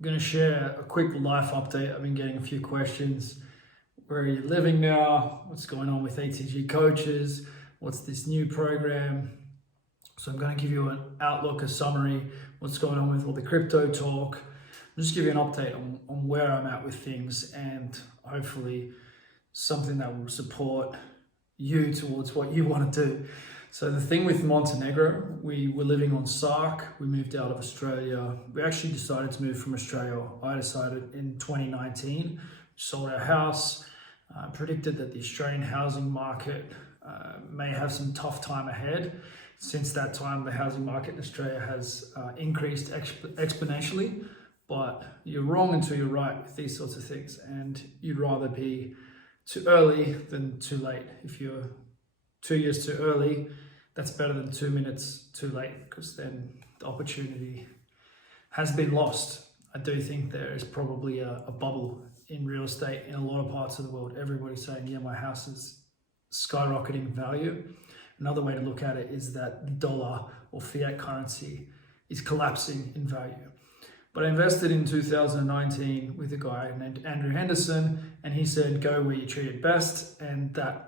I'm going to share a quick life update. I've been getting a few questions. Where are you living now? What's going on with ATG coaches? What's this new program? So I'm going to give you an outlook, a summary, what's going on with all the crypto talk. I'll just give you an update on where I'm at with things, and hopefully something that will support you towards what you want to do. So the thing with Montenegro, we were living on SARC. We moved out of Australia. We actually decided to move from Australia. I decided in 2019, sold our house, predicted that the Australian housing market may have some tough time ahead. Since that time, the housing market in Australia has increased exponentially, but you're wrong until you're right with these sorts of things, and you'd rather be too early than too late. If you're 2 years too early, that's better than 2 minutes too late, because then the opportunity has been lost. I do think there is probably a bubble in real estate in a lot of parts of the world. Everybody's saying, yeah, my house is skyrocketing in value. Another way to look at it is that the dollar or fiat currency is collapsing in value. But I invested in 2019 with a guy named Andrew Henderson, and he said, go where you're treated best. And that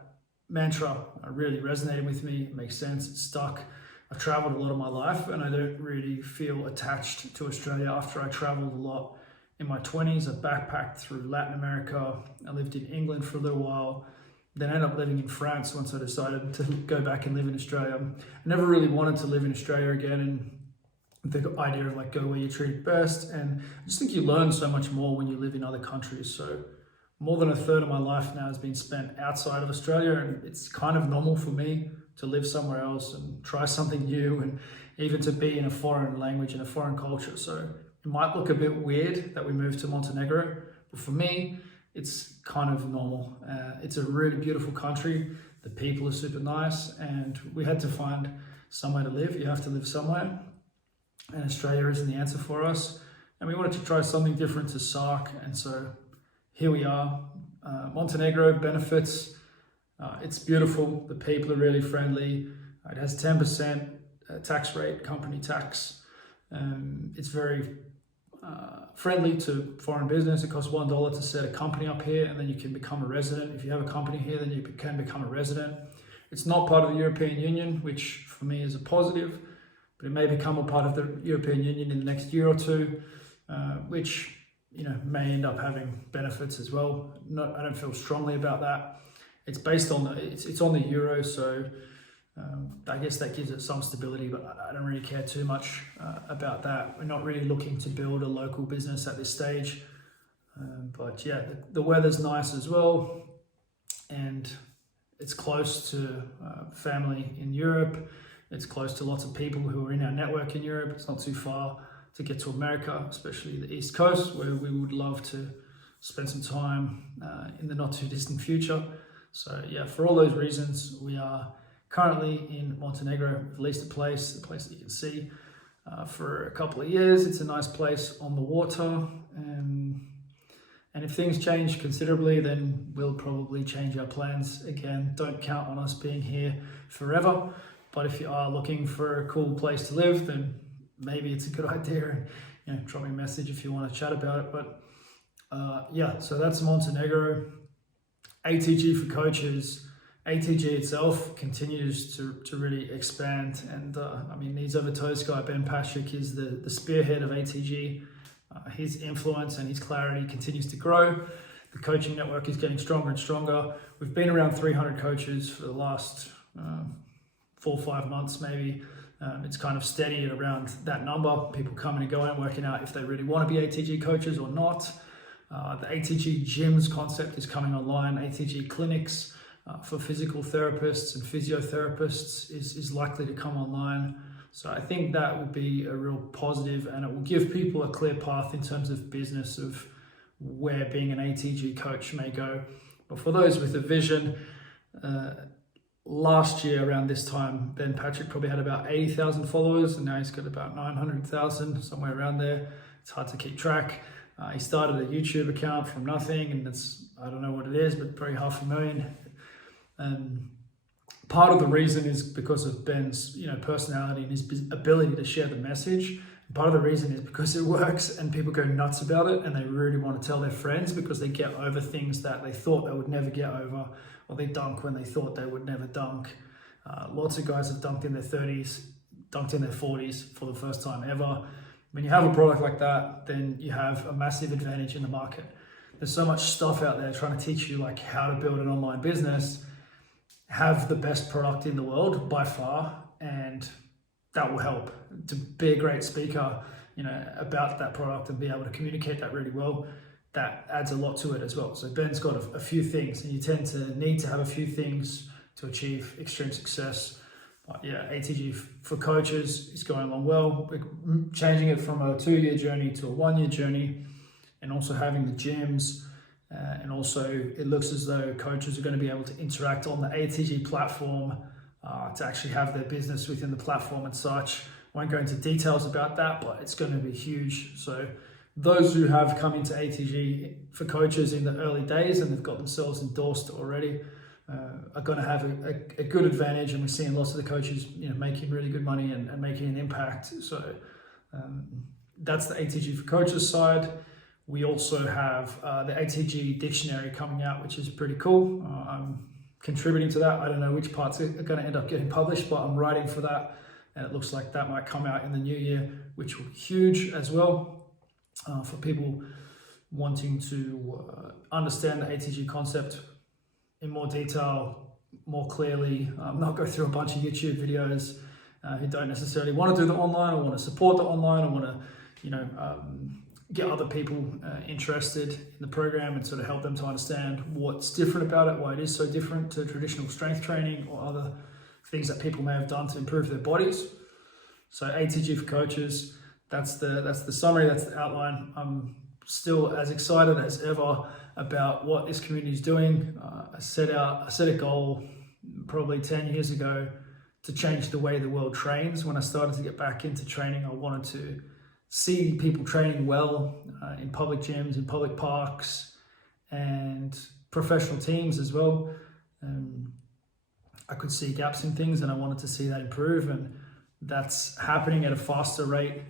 mantra really resonated with me. It makes sense. It's stuck. I've traveled a lot of my life, and I don't really feel attached to Australia after I traveled a lot in my 20s. I backpacked through Latin America. I lived in England for a little while. Then I ended up living in France once I decided to go back and live in Australia. I never really wanted to live in Australia again, and the idea of like go where you're treated best. And I just think you learn so much more when you live in other countries. So more than a third of my life now has been spent outside of Australia, and it's kind of normal for me to live somewhere else and try something new, and even to be in a foreign language and a foreign culture. So it might look a bit weird that we moved to Montenegro, but for me, it's kind of normal. It's a really beautiful country. The people are super nice, and we had to find somewhere to live. You have to live somewhere, and Australia isn't the answer for us. And we wanted to try something different to SARC, and so here we are. Montenegro benefits. It's beautiful. The people are really friendly. It has 10% tax rate, company tax. It's very friendly to foreign business. It costs $1 to set a company up here, and then you can become a resident. If you have a company here, then you can become a resident. It's not part of the European Union, which for me is a positive, but it may become a part of the European Union in the next year or two, which may end up having benefits as well. I don't feel strongly about that. It's based on it's on the euro, so I guess that gives it some stability, but I don't really care too much about that. We're not really looking to build a local business at this stage. But yeah, the weather's nice as well, and it's close to family in Europe. It's close to lots of people who are in our network in Europe. It's not too far to get to America, especially the East Coast, where we would love to spend some time in the not too distant future. So yeah, for all those reasons, we are currently in Montenegro. We've leased a place that you can see for a couple of years. It's a nice place on the water. And if things change considerably, then we'll probably change our plans again. Don't count on us being here forever. But if you are looking for a cool place to live, then maybe it's a good idea. And drop me a message if you want to chat about it. But yeah, so that's Montenegro. ATG for coaches. ATG itself continues to really expand, and Knees Over Toes guy Ben Patrick is the spearhead of ATG. His influence and his clarity continues to grow. The coaching network is getting stronger and stronger. We've been around 300 coaches for the last 4 or 5 months maybe. It's kind of steady at around that number. People coming and going, working out if they really want to be ATG coaches or not. The ATG gyms concept is coming online. ATG clinics for physical therapists and physiotherapists is likely to come online. So I think that will be a real positive, and it will give people a clear path in terms of business of where being an ATG coach may go. But for those with a vision, last year around this time, Ben Patrick probably had about 80,000 followers, and now he's got about 900,000, somewhere around there. It's hard to keep track. He started a YouTube account from nothing, and I don't know what it is, but probably 500,000. And part of the reason is because of Ben's personality and his ability to share the message. Part of the reason is because it works and people go nuts about it and they really want to tell their friends because they get over things that they thought they would never get over, or they dunk when they thought they would never dunk. Lots of guys have dunked in their 30s, dunked in their 40s for the first time ever. When you have a product like that, then you have a massive advantage in the market. There's so much stuff out there trying to teach you like how to build an online business. Have the best product in the world by far, and that will help. To be a great speaker, about that product and be able to communicate that really well, that adds a lot to it as well. So Ben's got a few things, and you tend to need to have a few things to achieve extreme success. But yeah, ATG for coaches is going along well. We're changing it from a 2-year journey to a 1-year journey, and also having the gyms. And also it looks as though coaches are going to be able to interact on the ATG platform to actually have their business within the platform and such. Won't go into details about that, but it's going to be huge. So those who have come into ATG for coaches in the early days and they've got themselves endorsed already are going to have a good advantage. And we're seeing lots of the coaches making really good money and making an impact. So that's the ATG for coaches side. We also have the ATG dictionary coming out, which is pretty cool. I'm contributing to that. I don't know which parts are going to end up getting published, but I'm writing for that. And it looks like that might come out in the new year, which will be huge as well for people wanting to understand the ATG concept in more detail, more clearly, not go through a bunch of YouTube videos who don't necessarily want to do the online or want to support the online or want to, get other people interested in the program and sort of help them to understand what's different about it, why it is so different to traditional strength training or other things that people may have done to improve their bodies. So ATG for coaches, that's the summary, that's the outline. I'm still as excited as ever about what this community is doing. I set a goal probably 10 years ago to change the way the world trains. When I started to get back into training, I wanted to see people training well in public gyms, in public parks, and professional teams as well. I could see gaps in things and I wanted to see that improve, and that's happening at a faster rate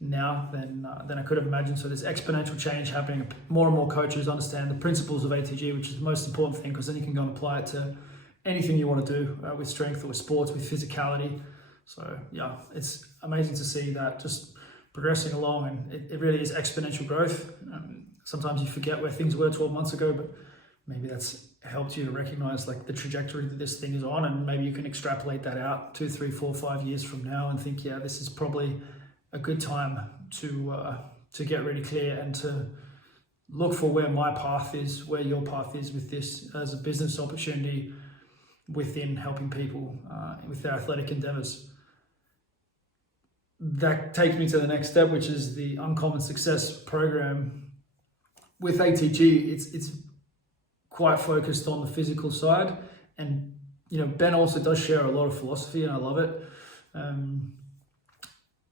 now than I could have imagined. So there's exponential change happening. More and more coaches understand the principles of ATG, which is the most important thing, because then you can go and apply it to anything you want to do with strength or with sports, with physicality. So yeah, it's amazing to see that just progressing along, and it really is exponential growth. Sometimes you forget where things were 12 months ago, but maybe that's helped you to recognize like the trajectory that this thing is on, and maybe you can extrapolate that out 2, 3, 4, 5 years from now and think, yeah, this is probably a good time to get really clear and to look for where my path is, where your path is with this as a business opportunity within helping people with their athletic endeavors. That takes me to the next step, which is the Uncommon Success program. With ATG, it's quite focused on the physical side, and Ben also does share a lot of philosophy, and I love it.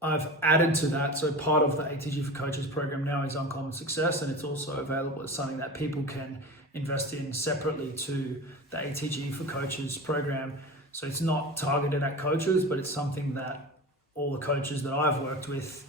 I've added to that, so part of the ATG for Coaches program now is Uncommon Success, and it's also available as something that people can invest in separately to the ATG for Coaches program. So it's not targeted at coaches, but it's something that all the coaches that I've worked with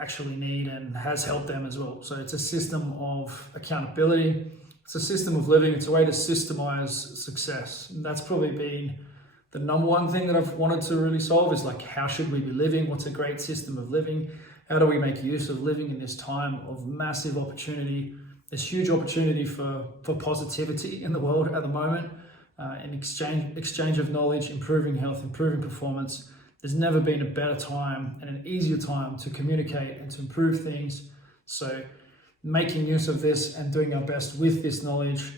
actually need and has helped them as well. So it's a system of accountability. It's a system of living. It's a way to systemize success. And that's probably been the number one thing that I've wanted to really solve, is like, how should we be living? What's a great system of living? How do we make use of living in this time of massive opportunity? There's huge opportunity for positivity in the world at the moment, and exchange of knowledge, improving health, improving performance. There's never been a better time and an easier time to communicate and to improve things. So making use of this and doing our best with this knowledge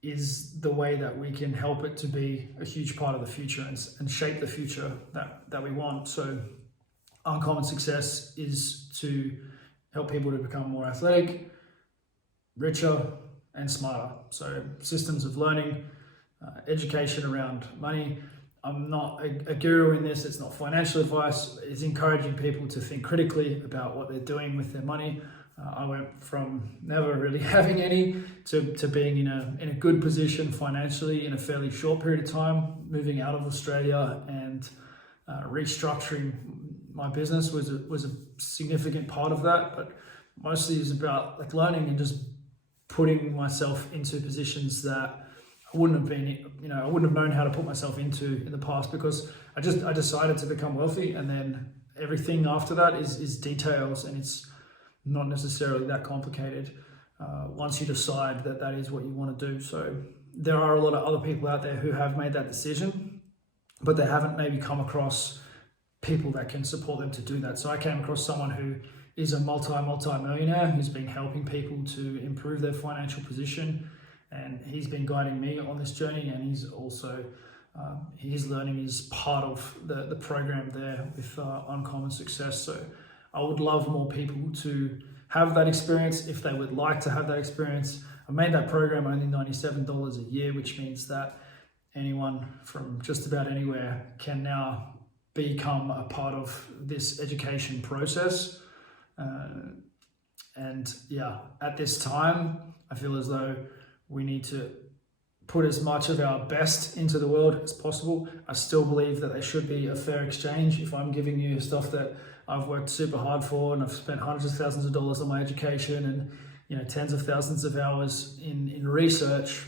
is the way that we can help it to be a huge part of the future and shape the future that we want. So Uncommon Success is to help people to become more athletic, richer, and smarter. So systems of learning, education around money. I'm not a guru in this. It's not financial advice. It's encouraging people to think critically about what they're doing with their money. I went from never really having any to being in a good position financially in a fairly short period of time, moving out of Australia and restructuring my business was a significant part of that, but mostly it's about like learning and just putting myself into positions that I wouldn't have been, I wouldn't have known how to put myself into in the past, because I decided to become wealthy, and then everything after that is details, and it's not necessarily that complicated once you decide that that is what you want to do. So there are a lot of other people out there who have made that decision, but they haven't maybe come across people that can support them to do that. So I came across someone who is a multi-millionaire who's been helping people to improve their financial position, and he's been guiding me on this journey, and he's also his learning is part of the program there with Uncommon Success. So I would love more people to have that experience if they would like to have that experience. I made that program only $97 a year, which means that anyone from just about anywhere can now become a part of this education process. And yeah, at this time, I feel as though we need to put as much of our best into the world as possible. I still believe that there should be a fair exchange. If I'm giving you stuff that I've worked super hard for, and I've spent hundreds of thousands of dollars on my education, and tens of thousands of hours in research,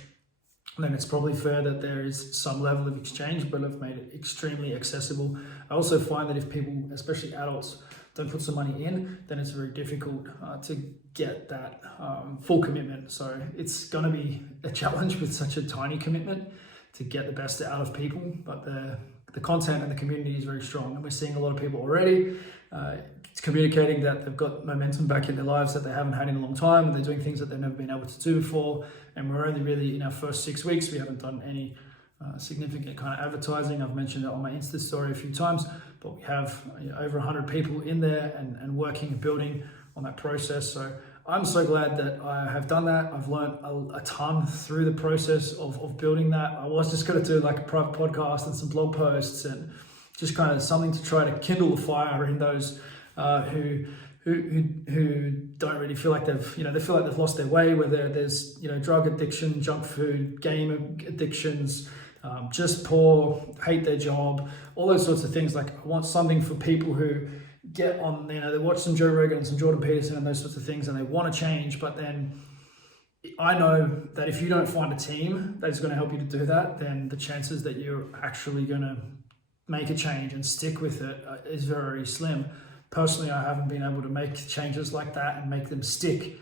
then it's probably fair that there is some level of exchange, but I've made it extremely accessible. I also find that if people, especially adults, don't put some money in, then it's very difficult to get that full commitment. So it's going to be a challenge with such a tiny commitment to get the best out of people, but the content and the community is very strong, and we're seeing a lot of people already communicating that they've got momentum back in their lives that they haven't had in a long time, and they're doing things that they've never been able to do before. And we're only really in our first 6 weeks. We haven't done any significant kind of advertising. I've mentioned it on my Insta story a few times, but we have over 100 people in there and working and building on that process. So I'm so glad that I have done that. I've learned a ton through the process of building that. I was just going to do like a private podcast and some blog posts and just kind of something to try to kindle the fire in those who don't really feel like they've, they feel like they've lost their way, where there's, drug addiction, junk food, game addictions, just poor, hate their job, all those sorts of things. Like, I want something for people who get on, they watch some Joe Rogan and some Jordan Peterson and those sorts of things, and they want to change, but then I know that if you don't find a team that is going to help you to do that, then the chances that you're actually going to make a change and stick with it is very slim. Personally, I haven't been able to make changes like that and make them stick.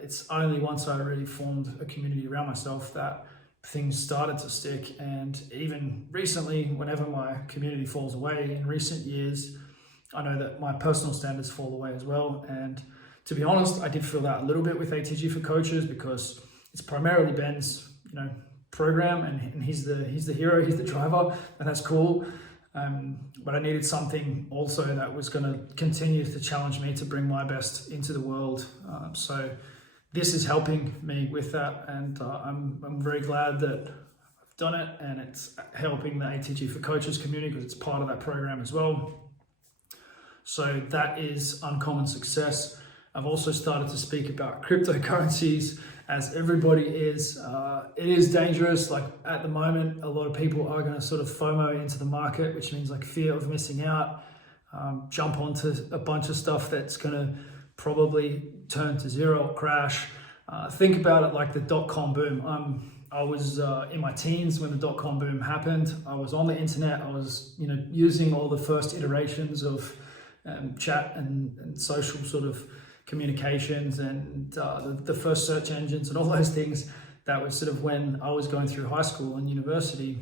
It's only once I really formed a community around myself that things started to stick. And even recently, whenever my community falls away in recent years, I know that my personal standards fall away as well. And to be honest, I did feel that a little bit with ATG for Coaches, because it's primarily Ben's, program, and he's the hero, he's the driver, and that's cool. But I needed something also that was going to continue to challenge me to bring my best into the world. So this is helping me with that, and I'm very glad that I've done it, and it's helping the ATG for Coaches community because it's part of that program as well. So that is Uncommon Success. I've also started to speak about cryptocurrencies, as everybody is. It is dangerous. Like, at the moment, a lot of people are going to sort of FOMO into the market, which means like fear of missing out, jump onto a bunch of stuff that's going to probably turn to zero or crash. Think about it like the .com boom. I was in my teens when the .com boom happened. I was on the internet. I was using all the first iterations of chat and social sort of communications and the first search engines and all those things. That was sort of when I was going through high school and university.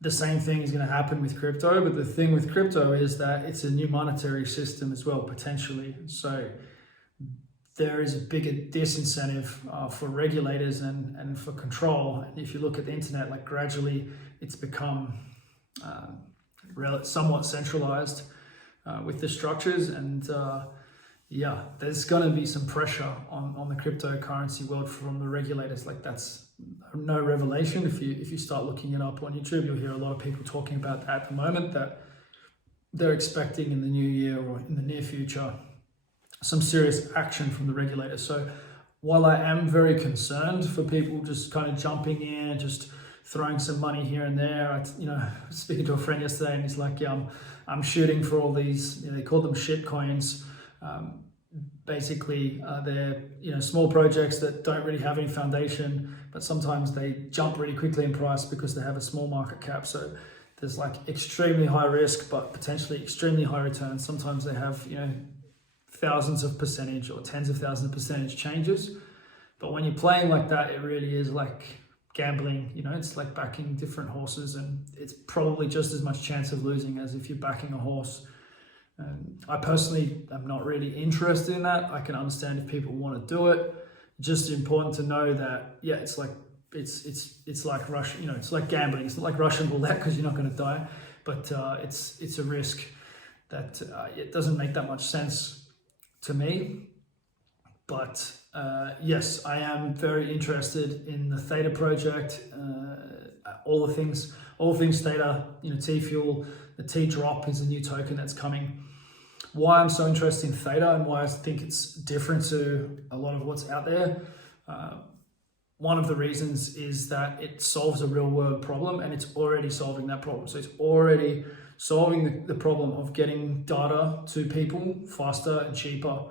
The same thing is going to happen with crypto, but the thing with crypto is that it's a new monetary system as well, potentially. So there is a bigger disincentive for regulators and for control. And if you look at the internet, like, gradually it's become somewhat centralized with the structures, and yeah, there's going to be some pressure on the cryptocurrency world from the regulators. Like, that's no revelation. If you start looking it up on YouTube, you'll hear a lot of people talking about that at the moment, that they're expecting in the new year or in the near future some serious action from the regulators. So while I am very concerned for people just kind of jumping in and just throwing some money here and there. Speaking to a friend yesterday, and he's like, yeah, I'm shooting for all these, they call them shit coins. Basically, they're small projects that don't really have any foundation, but sometimes they jump really quickly in price because they have a small market cap. So there's like extremely high risk, but potentially extremely high returns. Sometimes they have thousands of percentage or tens of thousands of percentage changes. But when you're playing like that, it really is like gambling. It's like backing different horses, and it's probably just as much chance of losing as if you're backing a horse. I personally am not really interested in that. I can understand if people want to do it. Just important to know that, it's like Russian, it's like gambling. It's not like Russian roulette because you're not going to die, but it's a risk that it doesn't make that much sense to me. But yes, I am very interested in the Theta project. All things Theta, T-Fuel, the T-Drop is a new token that's coming. Why I'm so interested in Theta and why I think it's different to a lot of what's out there. One of the reasons is that it solves a real world problem, and it's already solving that problem. So it's already solving the problem of getting data to people faster and cheaper.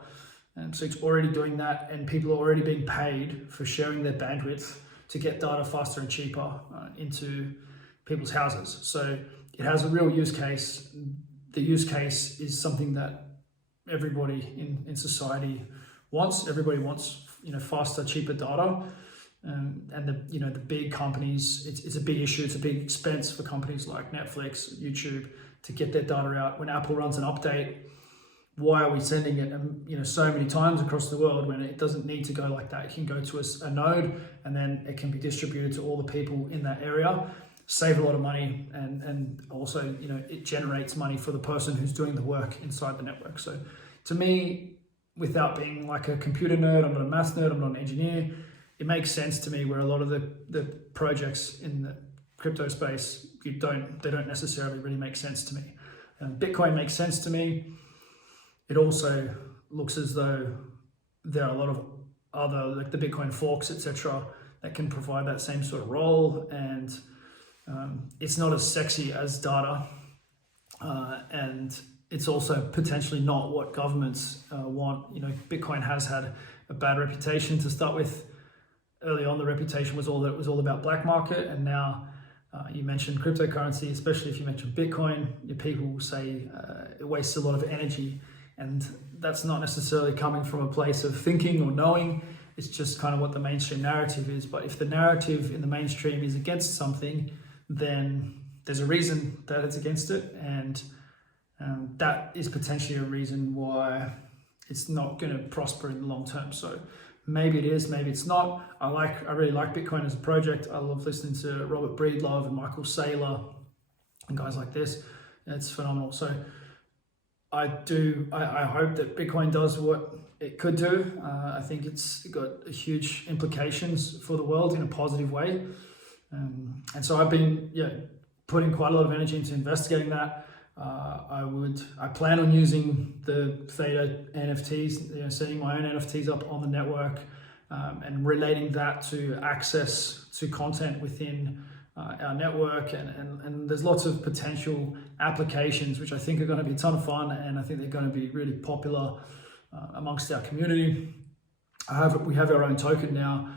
And so it's already doing that, and people are already being paid for sharing their bandwidth to get data faster and cheaper into people's houses. So it has a real use case. The use case is something that everybody in society wants. Everybody wants, faster, cheaper data, and the big companies. It's a big issue. It's a big expense for companies like Netflix, YouTube to get their data out. When Apple runs an update, why are we sending it, so many times across the world when it doesn't need to go like that? It can go to a node, and then it can be distributed to all the people in that area. Save a lot of money, and also it generates money for the person who's doing the work inside the network. So to me, without being like a computer nerd, I'm not a math nerd, I'm not an engineer, it makes sense to me where a lot of the projects in the crypto space, they don't necessarily really make sense to me. Bitcoin makes sense to me. It also looks as though there are a lot of other, like the Bitcoin forks, etc., that can provide that same sort of role, and it's not as sexy as data, and it's also potentially not what governments want. Bitcoin has had a bad reputation to start with. Early on, the reputation was all about black market, and now you mentioned cryptocurrency, especially if you mention Bitcoin, people will say it wastes a lot of energy, and that's not necessarily coming from a place of thinking or knowing. It's just kind of what the mainstream narrative is. But if the narrative in the mainstream is against something, then there's a reason that it's against it, and that is potentially a reason why it's not going to prosper in the long term. So maybe it is, maybe it's not. I really like Bitcoin as a project. I love listening to Robert Breedlove and Michael Saylor and guys like this. It's phenomenal. So I hope that Bitcoin does what it could do. I think it's got huge implications for the world in a positive way. And so I've been putting quite a lot of energy into investigating that. I plan on using the Theta NFTs, setting my own NFTs up on the network, and relating that to access to content within our network. And there's lots of potential applications which I think are going to be a ton of fun, and I think they're going to be really popular amongst our community. We have our own token now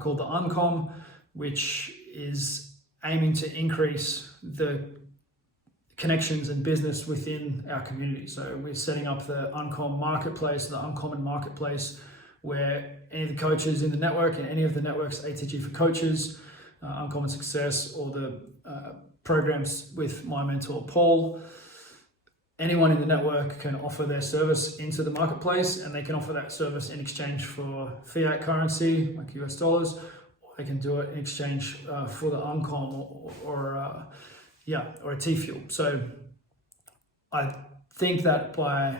called the Oncom, which is aiming to increase the connections and business within our community. So we're setting up the Oncom Marketplace, the Oncom Marketplace, where any of the coaches in the network and any of the network's ATG for coaches, Uncommon Success, or the programs with my mentor Paul, anyone in the network can offer their service into the marketplace, and they can offer that service in exchange for fiat currency like US dollars, or they can do it in exchange for the Oncom or a T-Fuel. So I think that by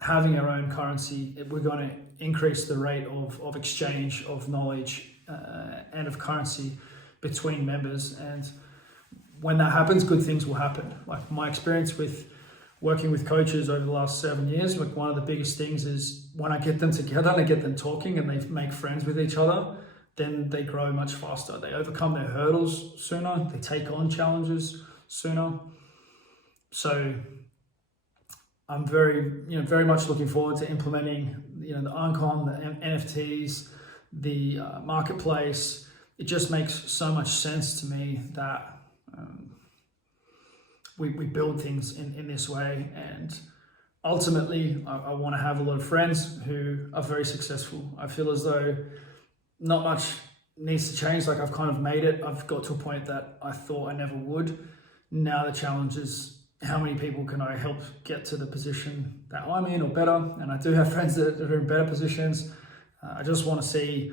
having our own currency, we're going to increase the rate of exchange of knowledge and of currency between members. And when that happens, good things will happen. Like my experience with working with coaches over the last 7 years, like one of the biggest things is when I get them together and I get them talking and they make friends with each other, then they grow much faster. They overcome their hurdles sooner. They take on challenges sooner. So I'm very much looking forward to implementing, the Oncom, the NFTs, the marketplace. It just makes so much sense to me that we build things in this way. And ultimately, I want to have a lot of friends who are very successful. I feel as though not much needs to change. Like, I've kind of made it. I've got to a point that I thought I never would. Now the challenge is, how many people can I help get to the position that I'm in or better? And I do have friends that are in better positions. I just want to see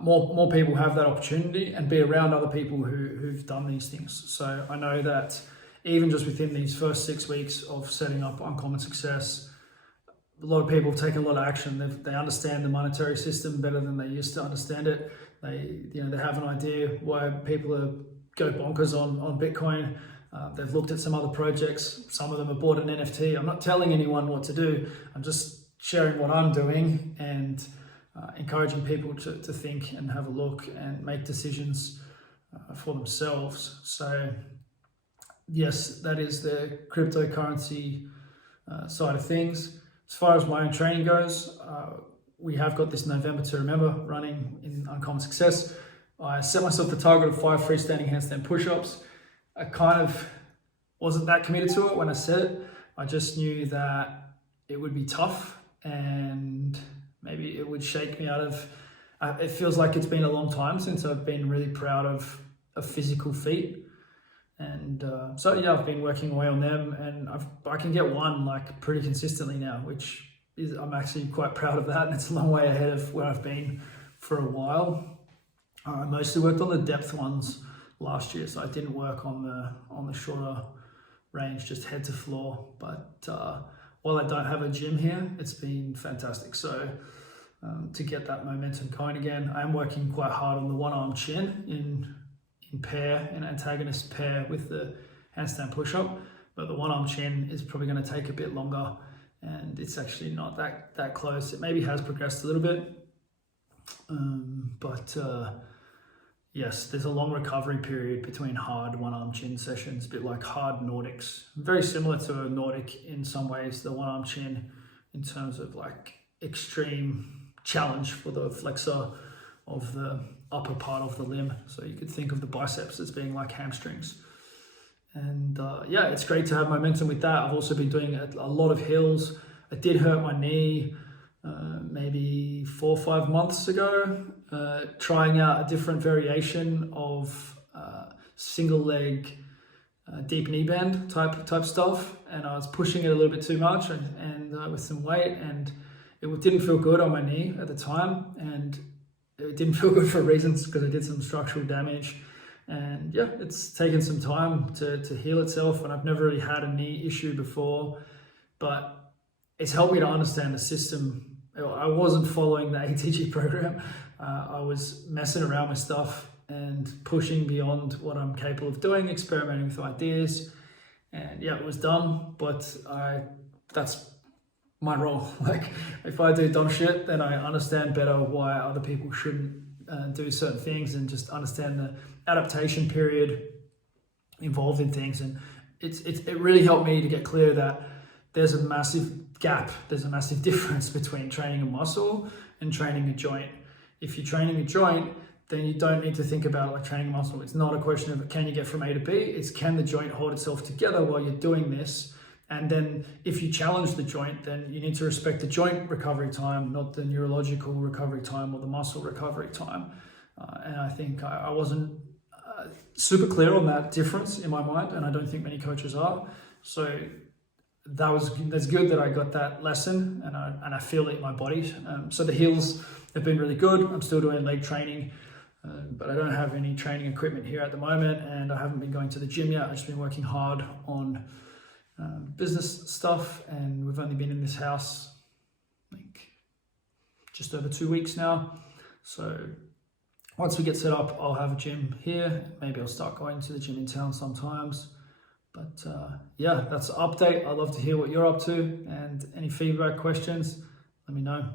more people have that opportunity and be around other people who've done these things. So I know that even just within these first 6 weeks of setting up Uncommon Success, a lot of people have taken a lot of action. They understand the monetary system better than they used to understand it. They have an idea why people go bonkers on Bitcoin. They've looked at some other projects. Some of them have bought an NFT. I'm not telling anyone what to do. I'm just sharing what I'm doing and encouraging people to think and have a look and make decisions for themselves. So yes, that is the cryptocurrency side of things. As far as my own training goes, we have got this November to Remember running in Uncommon Success. I set myself the target of 5 freestanding handstand push-ups. I kind of wasn't that committed to it when I said it. I just knew that it would be tough and maybe it would shake me out of... it feels like it's been a long time since I've been really proud of a physical feat. And so yeah, I've been working away on them, and I can get one like pretty consistently now, which is, I'm actually quite proud of that, and it's a long way ahead of where I've been for a while. I mostly worked on the depth ones last year, so I didn't work on the shorter range, just head to floor. But while I don't have a gym here, it's been fantastic. So to get that momentum going again, I am working quite hard on the one arm chin in pair, an antagonist pair with the handstand push-up, but the one arm chin is probably going to take a bit longer, and it's actually not that close. It maybe has progressed a little bit, but yes, there's a long recovery period between hard one arm chin sessions, a bit like hard Nordics, very similar to a Nordic in some ways, the one arm chin, in terms of like extreme challenge for the flexor of the upper part of the limb. So you could think of the biceps as being like hamstrings. And yeah, it's great to have momentum with that. I've also been doing a lot of hills. I did hurt my knee maybe 4 or 5 months ago, trying out a different variation of single leg deep knee bend type stuff. And I was pushing it a little bit too much and with some weight, and it didn't feel good on my knee at the time. And it didn't feel good for reasons, because I did some structural damage. And yeah, it's taken some time to heal itself, and I've never really had a knee issue before, but it's helped me to understand the system. I wasn't following the ATG program. I was messing around with stuff and pushing beyond what I'm capable of doing, experimenting with ideas. And yeah, it was dumb, but that's my role. Like, if I do dumb shit, then I understand better why other people shouldn't do certain things, and just understand the adaptation period involved in things. And it really helped me to get clear that there's a massive gap, there's a massive difference between training a muscle and training a joint. If you're training a joint, then you don't need to think about it like training a muscle. It's not a question of can you get from A to B, it's can the joint hold itself together while you're doing this. And then if you challenge the joint, then you need to respect the joint recovery time, not the neurological recovery time or the muscle recovery time. And I think I wasn't super clear on that difference in my mind, and I don't think many coaches are. So that's good that I got that lesson, and I feel it in my body. So the heels have been really good. I'm still doing leg training, but I don't have any training equipment here at the moment, and I haven't been going to the gym yet. I've just been working hard on business stuff, and we've only been in this house like just over 2 weeks now. So once we get set up, I'll have a gym here. Maybe I'll start going to the gym in town sometimes. But yeah, that's the update. I'd love to hear what you're up to, and any feedback, questions, let me know.